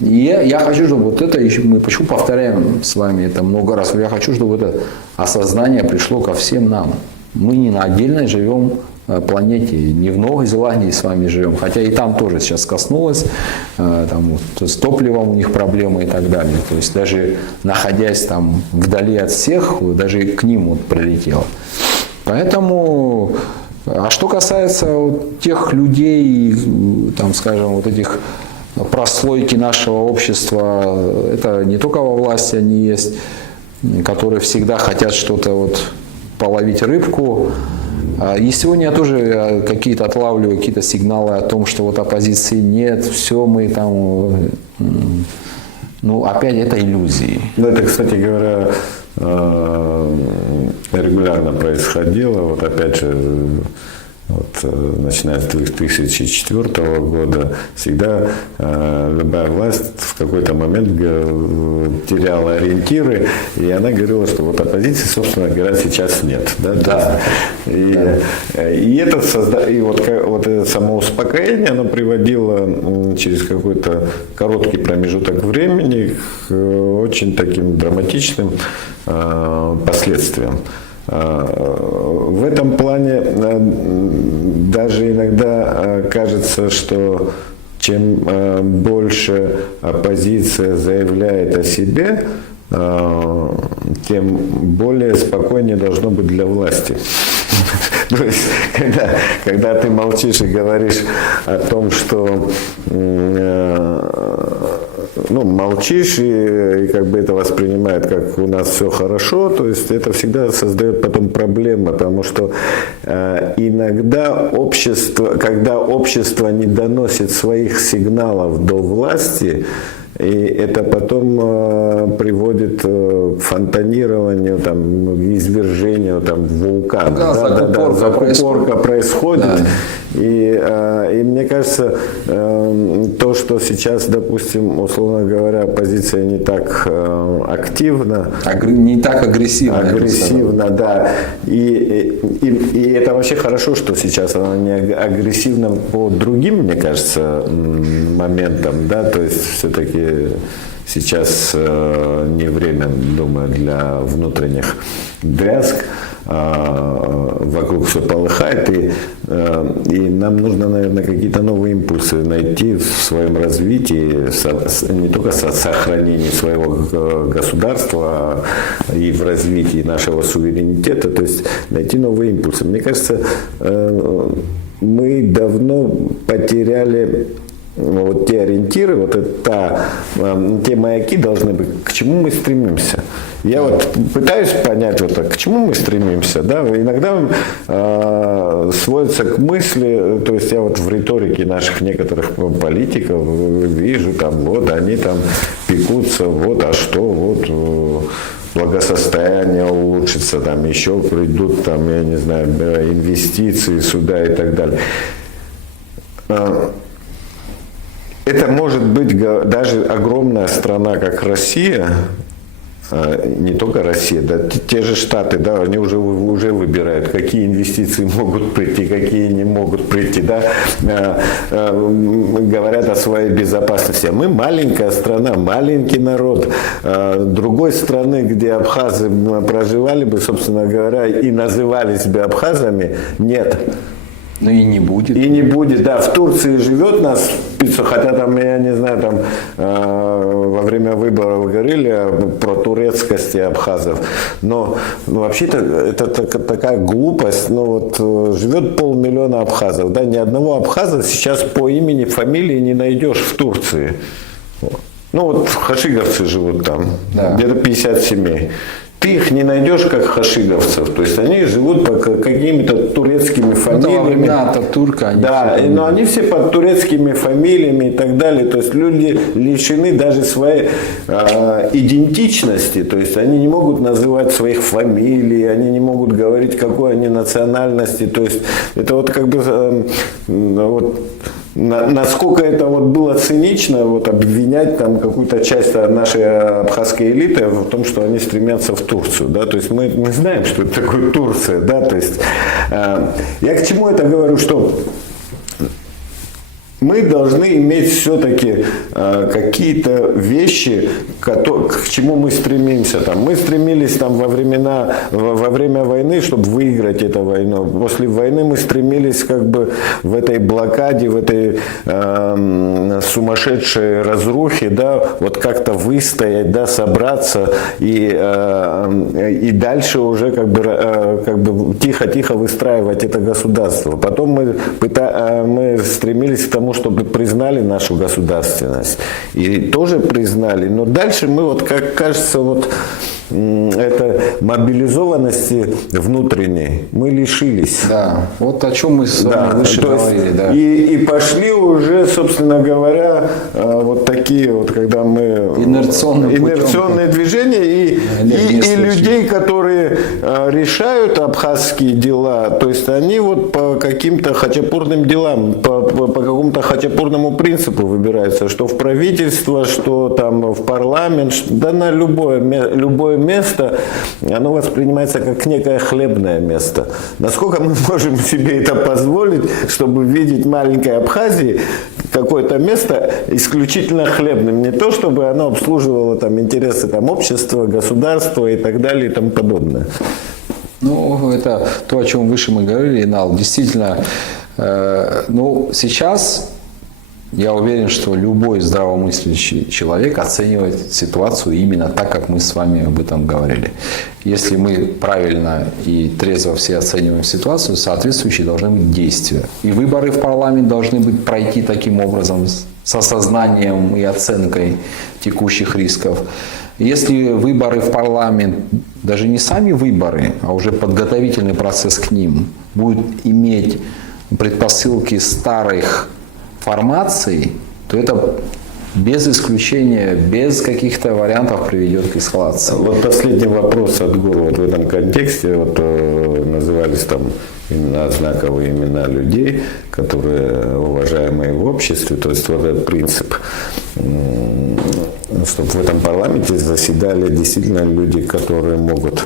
И я хочу, чтобы вот это, мы почему повторяем с вами это много раз, я хочу, чтобы это осознание пришло ко всем нам. Мы не на отдельной живем планете, не в Новой Зеландии с вами живем, хотя и там тоже сейчас коснулось, там, вот, с топливом у них проблемы и так далее. То есть даже находясь там вдали от всех, даже к ним вот прилетело. Поэтому, а что касается вот тех людей, там, скажем, вот этих прослойки нашего общества, это не только во власти они есть, которые всегда хотят что-то вот половить рыбку. И сегодня я тоже какие-то отлавливаю какие-то сигналы о том, что вот оппозиции нет, все мы там, опять это иллюзии. Это, кстати говоря, регулярно происходило. Вот опять же, начиная с 2004 года, всегда любая власть в какой-то момент теряла ориентиры, и она говорила, что вот оппозиции, собственно говоря, сейчас нет. Да? Да. И это самоуспокоение, оно приводило через какой-то короткий промежуток времени к очень таким драматичным последствиям. В этом плане даже иногда кажется, что чем больше оппозиция заявляет о себе, тем более спокойнее должно быть для власти. То есть, когда ты молчишь и говоришь о том, что молчишь и как бы это воспринимает, как у нас все хорошо, то есть это всегда создает потом проблемы, потому что иногда когда общество не доносит своих сигналов до власти, и это потом приводит к фонтанированию, к извержению вулкана. Закупорка происходит. Да. И мне кажется, то, что сейчас, допустим, условно говоря, оппозиция не так активна. Не так агрессивна. Агрессивна, да. И это вообще хорошо, что сейчас она не агрессивна по другим, мне кажется, моментам. Да? То есть все-таки сейчас не время, думаю, для внутренних дрязг. Вокруг все полыхает, и нам нужно, наверное, какие-то новые импульсы найти в своем развитии, не только в сохранении своего государства и в развитии нашего суверенитета, то есть найти новые импульсы. Мне кажется, мы давно потеряли те ориентиры, те маяки должны быть, к чему мы стремимся. Я пытаюсь понять, к чему мы стремимся. Да? Иногда сводится к мысли, то есть я в риторике наших некоторых политиков вижу, они пекутся, а что, благосостояние улучшится, еще придут, я не знаю, инвестиции сюда и так далее. Это может быть даже огромная страна, как Россия, не только Россия, те же Штаты, они уже выбирают, какие инвестиции могут прийти, какие не могут прийти, говорят о своей безопасности. А мы маленькая страна, маленький народ. Другой страны, где абхазы проживали бы, собственно говоря, и назывались бы абхазами, нет. Ну и не будет. И не будет, да, в Турции живет нас 500, хотя там, я не знаю, там во время выборов говорили про турецкость абхазов, но вообще-то это такая глупость, живет 500 000 абхазов, да, ни одного абхаза сейчас по имени, фамилии не найдешь в Турции. Хашиговцы живут там, да. Где-то 50 семей. Ты их не найдешь как хашиговцев, то есть они живут по какими-то турецкими фамилиями. Во времена Ататурка. Да, но они все под турецкими фамилиями и так далее, то есть люди лишены даже своей идентичности, то есть они не могут называть своих фамилий, они не могут говорить, какой они национальности, то есть это насколько это было цинично обвинять там какую-то часть нашей абхазской элиты в том, что они стремятся в Турцию, да, то есть мы знаем, что это такое Турция, да, то есть я к чему это говорю, что мы должны иметь все-таки какие-то вещи, к чему мы стремимся. Мы стремились во время войны, чтобы выиграть эту войну. После войны мы стремились в этой блокаде, в этой сумасшедшей разрухе, да, как-то выстоять, да, собраться и дальше уже тихо-тихо выстраивать это государство. Потом мы стремились к тому, чтобы признали нашу государственность. И тоже признали. Но дальше мы, как кажется, это мобилизованности внутренней мы лишились. Да, вот о чем мы с вами выше говорили. Да. И пошли уже, собственно говоря, такие когда мы... Инерционные движения и людей, которые решают абхазские дела, то есть они по каким-то хачапурным делам, по какому-то хачапурному принципу выбираются, что в правительство, что там в парламент, да на любое место, оно воспринимается как некое хлебное место. Насколько мы можем себе это позволить, чтобы видеть маленькой Абхазии какое-то место исключительно хлебным, не то чтобы оно обслуживало интересы общества, государства и так далее и тому подобное. Это то, о чем выше мы говорили, Инал. Действительно, сейчас я уверен, что любой здравомыслящий человек оценивает ситуацию именно так, как мы с вами об этом говорили. Если мы правильно и трезво все оцениваем ситуацию, соответствующие должны быть действия. И выборы в парламент должны пройти таким образом, с осознанием и оценкой текущих рисков. Если выборы в парламент, даже не сами выборы, а уже подготовительный процесс к ним, будет иметь предпосылки старых формаций, то это без исключения, без каких-то вариантов приведет к эскалации. Последний вопрос от Гуру в этом контексте. Назывались там именно знаковые имена людей, которые уважаемые в обществе. То есть этот принцип, чтобы в этом парламенте заседали действительно люди, которые могут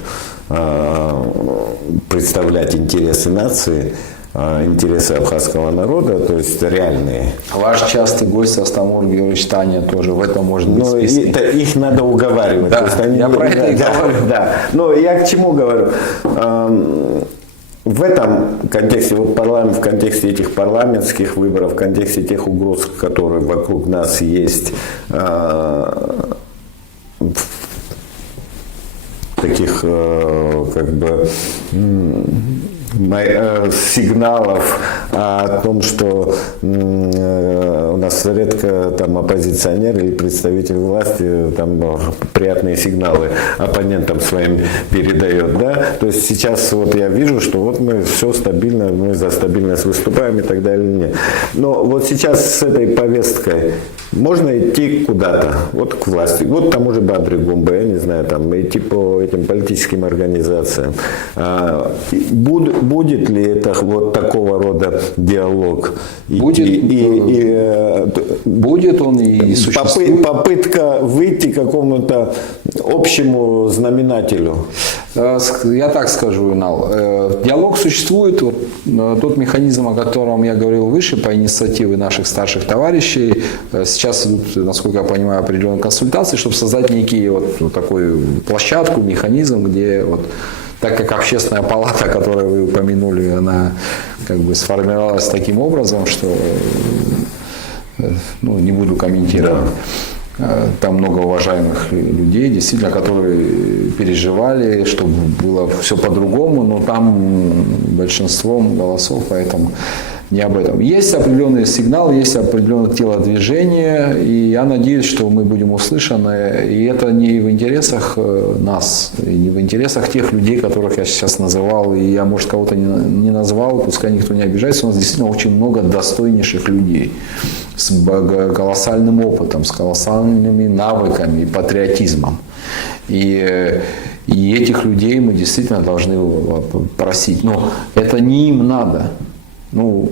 представлять интересы нации, интересы абхазского народа, то есть реальные. Ваш частый гость Астамур Георгиевич Таня тоже в этом может быть списке. Их надо уговаривать. Да, я про это и говорю. Да. Но я к чему говорю? В этом контексте, в контексте этих парламентских выборов, в контексте тех угроз, которые вокруг нас есть, таких сигналов о том, что у нас редко оппозиционер или представитель власти приятные сигналы оппонентам своим передает, да, то есть сейчас я вижу, что мы все стабильно, мы за стабильность выступаем и так далее. Нет. Но сейчас с этой повесткой можно идти куда-то, к власти, тому же Бадри Гумбе, я не знаю, идти по этим политическим организациям. Будет ли это такого рода диалог? Будет он и существует. Попытка выйти к какому-то общему знаменателю. Я так скажу, Инал. Диалог существует. Тот механизм, о котором я говорил выше, по инициативе наших старших товарищей, сейчас идут, насколько я понимаю, определенные консультации, чтобы создать некий такую площадку, механизм, где так как общественная палата, которую вы упомянули, она как бы сформировалась таким образом, что не буду комментировать. Там много уважаемых людей, действительно, которые переживали, чтобы было все по-другому, но там большинством голосов, поэтому не об этом. Есть определенный сигнал, есть определенное телодвижение, и я надеюсь, что мы будем услышаны, и это не в интересах нас, и не в интересах тех людей, которых я сейчас называл, и я, может, кого-то не назвал, пускай никто не обижается, у нас действительно очень много достойнейших людей с колоссальным опытом, с колоссальными навыками и патриотизмом. И этих людей мы действительно должны просить. Но это не им надо.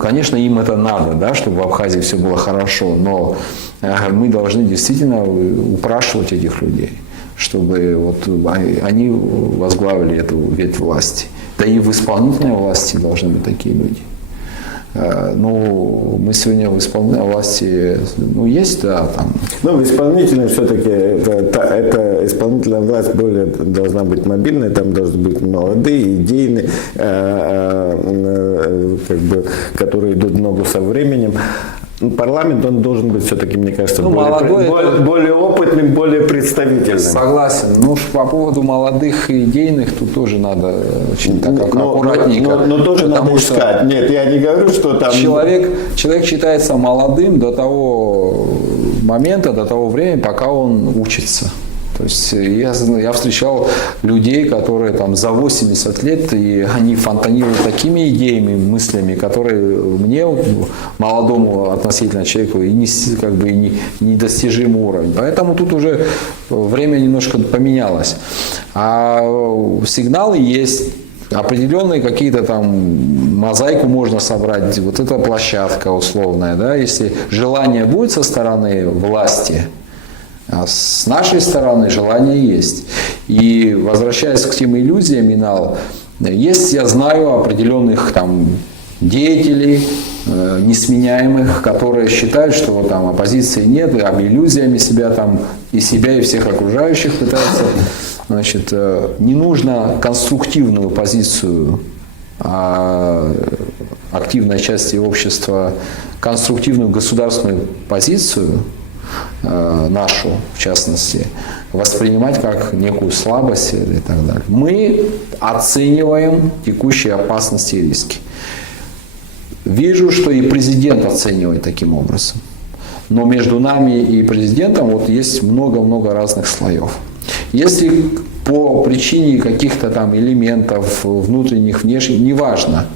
Конечно, им это надо, да, чтобы в Абхазии все было хорошо, но мы должны действительно упрашивать этих людей, чтобы они возглавили эту ветвь власти. Да и в исполнительной власти должны быть такие люди. Мы сегодня в исполнительной власти, есть, да, там. В исполнительной все-таки это исполнительная власть более должна быть мобильной, там должны быть молодые, идейные, которые идут в ногу со временем. Парламент, он должен быть все-таки, мне кажется, более опытным, более представительным. Согласен. По поводу молодых и идейных, тут тоже надо очень аккуратненько. Но тоже надо искать. Нет, я не говорю, что там... Человек считается молодым до того момента, до того времени, пока он учится. То есть я встречал людей, которые там за 80 лет, и они фонтанируют такими идеями, мыслями, которые мне, молодому относительно человеку, и недостижимый уровень. Поэтому тут уже время немножко поменялось. А сигналы есть. Определенные какие-то там мозаику можно собрать. Вот эта площадка условная, да, если желание будет со стороны власти, а с нашей стороны желание есть. И возвращаясь к тем иллюзиям, Инал, есть, я знаю, определенных там деятелей, несменяемых, которые считают, что там оппозиции нет, и иллюзиями себя и всех окружающих пытаются. Не нужно конструктивную позицию активной части общества, конструктивную государственную позицию, нашу, в частности, воспринимать как некую слабость и так далее. Мы оцениваем текущие опасности и риски. Вижу, что и президент оценивает таким образом. Но между нами и президентом есть много-много разных слоев. Если по причине каких-то там элементов внутренних, внешних, неважно,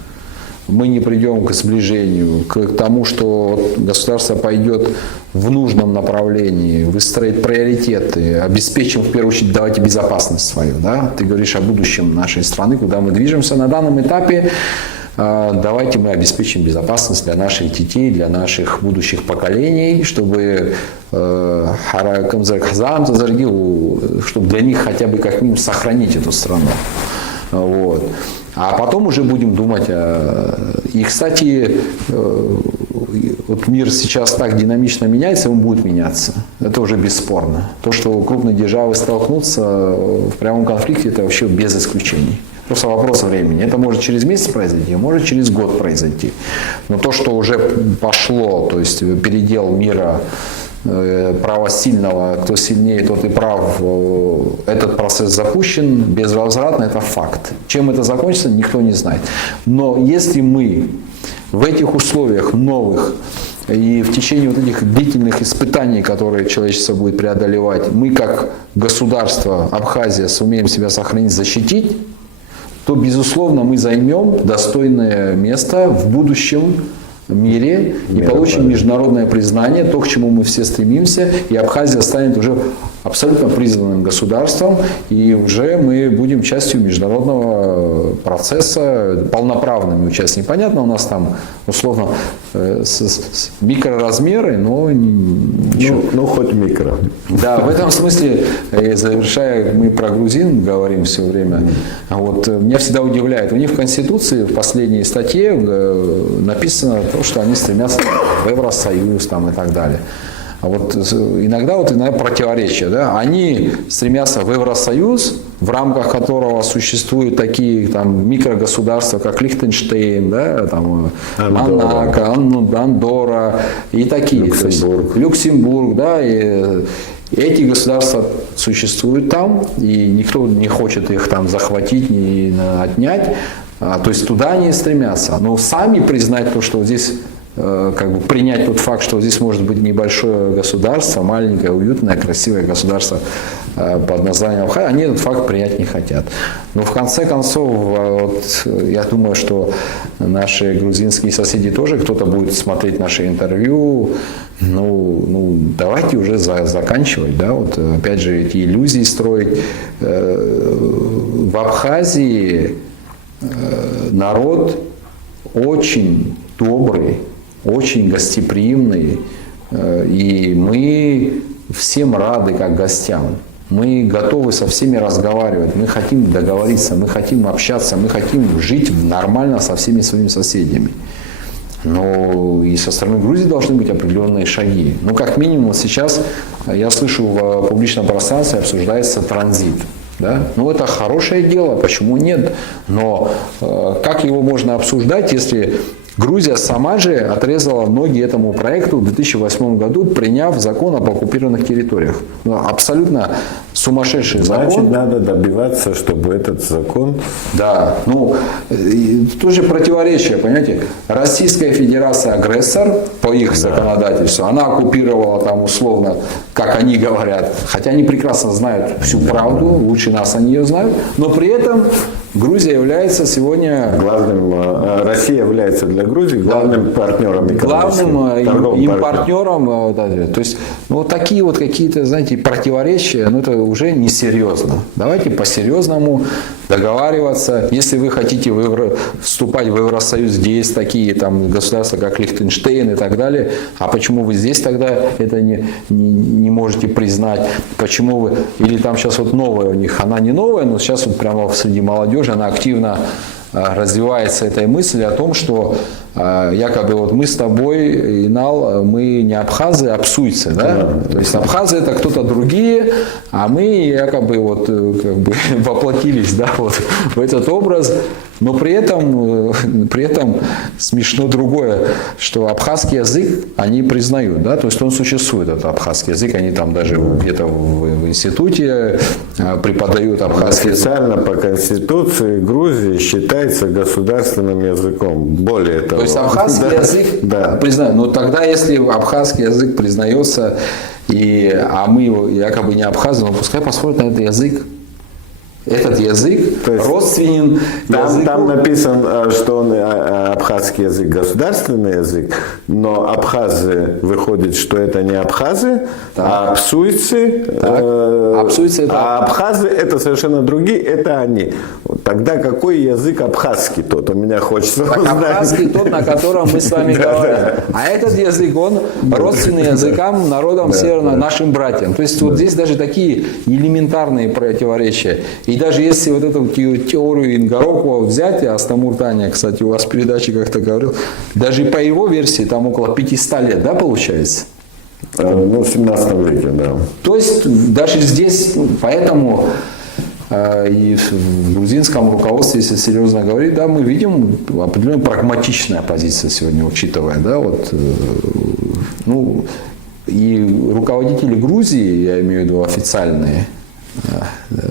мы не придем к сближению, к тому, что государство пойдет в нужном направлении, выстроит приоритеты, обеспечим в первую очередь, давайте безопасность свою. Да? Ты говоришь о будущем нашей страны, куда мы движемся на данном этапе. Давайте мы обеспечим безопасность для наших детей, для наших будущих поколений, чтобы чтобы для них хотя бы как минимум сохранить эту страну. А потом уже будем думать И, кстати, мир сейчас так динамично меняется, он будет меняться. Это уже бесспорно. То, что крупные державы столкнутся в прямом конфликте, это вообще без исключений. Просто вопрос времени. Это может через месяц произойти, может через год произойти. Но то, что уже пошло, то есть передел мира, право сильного, кто сильнее, тот и прав, этот процесс запущен безвозвратно, это факт. Чем это закончится, никто не знает. Но если мы в этих условиях новых и в течение вот этих длительных испытаний, которые человечество будет преодолевать, мы как государство Абхазия сумеем себя сохранить, защитить, то, безусловно, мы займем достойное место в будущем мире и получим международное признание, то, к чему мы все стремимся, и Абхазия станет уже абсолютно признанным государством, и уже мы будем частью международного процесса, полноправными участниками. Понятно, у нас там условно микроразмеры, но ничего. Ну, хоть микро. Да, в этом смысле, завершая, мы про грузин говорим все время, вот меня всегда удивляет, у них в Конституции в последней статье написано то, что они стремятся в Евросоюз там, и так далее. иногда противоречия. Да? Они стремятся в Евросоюз, в рамках которого существуют такие там, микрогосударства, как Лихтенштейн, да, там, Монако, Андорра и такие. Люксембург, да, и эти государства существуют там, и никто не хочет их там захватить, не отнять. То есть туда они стремятся. Но сами признать то, что здесь, как бы принять тот факт, что здесь может быть небольшое государство, маленькое, уютное, красивое государство под названием Абхазия, они этот факт принять не хотят. Но в конце концов, вот, я думаю, что наши грузинские соседи тоже, кто-то будет смотреть наши интервью, ну давайте уже заканчивать, да, вот опять же эти иллюзии строить. В Абхазии народ очень добрый, очень гостеприимный, и мы всем рады как гостям. Мы готовы со всеми разговаривать, мы хотим договориться, мы хотим общаться, мы хотим жить нормально со всеми своими соседями. Но и со стороны Грузии должны быть определенные шаги. Ну, как минимум, сейчас я слышу в публичном пространстве обсуждается транзит. Да? Ну, это хорошее дело, почему нет? Но как его можно обсуждать, если Грузия сама же отрезала ноги этому проекту в 2008 году, приняв закон об оккупированных территориях? Ну, абсолютно сумасшедший закон. Значит, надо добиваться, чтобы этот закон... Да, ну, тоже противоречие, понимаете? Российская Федерация агрессор по их законодательству, она оккупировала там условно, как они говорят, хотя они прекрасно знают всю правду, лучше нас они ее знают, но при этом Грузия является сегодня... Россия является для Грузии главным партнером экономическим. Главным им партнером. Да, то есть, ну, вот такие вот какие-то, знаете, противоречия, ну, это уже несерьезно. Давайте по-серьезному договариваться. Если вы хотите вступать в Евросоюз, где есть такие там государства, как Лихтенштейн и так далее, а почему вы здесь тогда это не можете признать? Почему вы... Или там сейчас вот новая у них, она не новая, но сейчас вот прямо среди молодежи она активно развивается эта мысль о том, что якобы вот мы с тобой, Инал, мы не абхазы, а псуйцы, да? То есть абхазы это кто-то другие, а мы якобы вот как бы воплотились, да, вот в этот образ. Но при этом смешно другое, что абхазский язык они признают, да, то есть он существует, это абхазский язык, они там даже где-то в институте преподают абхазский язык. Официально по Конституции Грузии считается государственным языком, более того. То есть абхазский язык признают, но тогда если абхазский язык признается, а мы его якобы не абхазы, но пускай посмотрят на этот язык. Этот язык родственен языку. Там написано, что он абхазский язык государственный язык, но абхазы выходит, что это не абхазы, а псуйцы. А абхазы это совершенно другие, это они. Тогда какой язык абхазский тот? У меня хочется узнать. Абхазский тот, на котором мы с вами говорим. А этот язык, он родственный языкам, народам северного, нашим братьям. То есть вот здесь даже такие элементарные противоречия. И даже если вот эту теорию Ингорокова взять, Астамуртания, кстати, у вас в передаче как-то говорил, даже по его версии там около 500 лет, да, получается? Ну, в 17 веке, да. То есть даже здесь, поэтому и в грузинском руководстве, если серьезно говорить, да, мы видим определенно прагматичная позиция сегодня, учитывая, да, вот, ну, и руководители Грузии, я имею в виду официальные,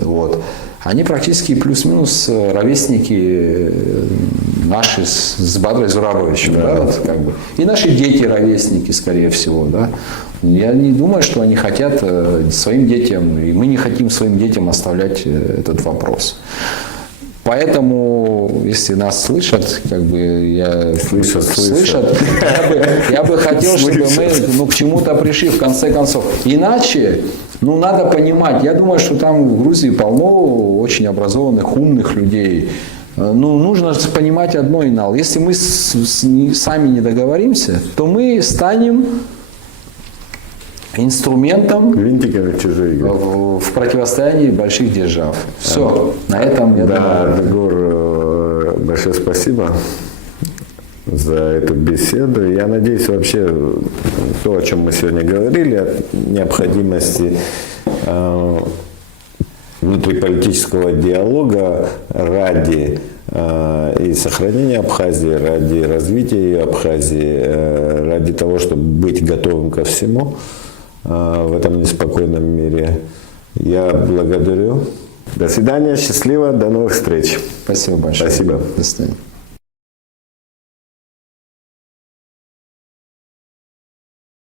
вот, они практически плюс-минус ровесники наши с Бадрой Зурабовичем. Да. Да, вот, как бы. И наши дети ровесники, скорее всего. Да. Я не думаю, что они хотят своим детям, и мы не хотим своим детям оставлять этот вопрос. Поэтому, если нас слышат, как бы слышат, я бы хотел, чтобы мы к чему-то пришли в конце концов. Иначе, надо понимать, я думаю, что там в Грузии полно очень образованных, умных людей. Нужно понимать одно, Инал. Если мы сами не договоримся, то мы станем инструментом в противостоянии больших держав. Все. На этом я думаю. Дагур, большое спасибо. за эту беседу. Я надеюсь, вообще то, о чем мы сегодня говорили, о необходимости внутриполитического диалога ради и сохранения Абхазии, ради развития ее Абхазии, ради того, чтобы быть готовым ко всему в этом неспокойном мире. Я благодарю. До свидания, счастливо, до новых встреч. Спасибо большое. Спасибо. До свидания.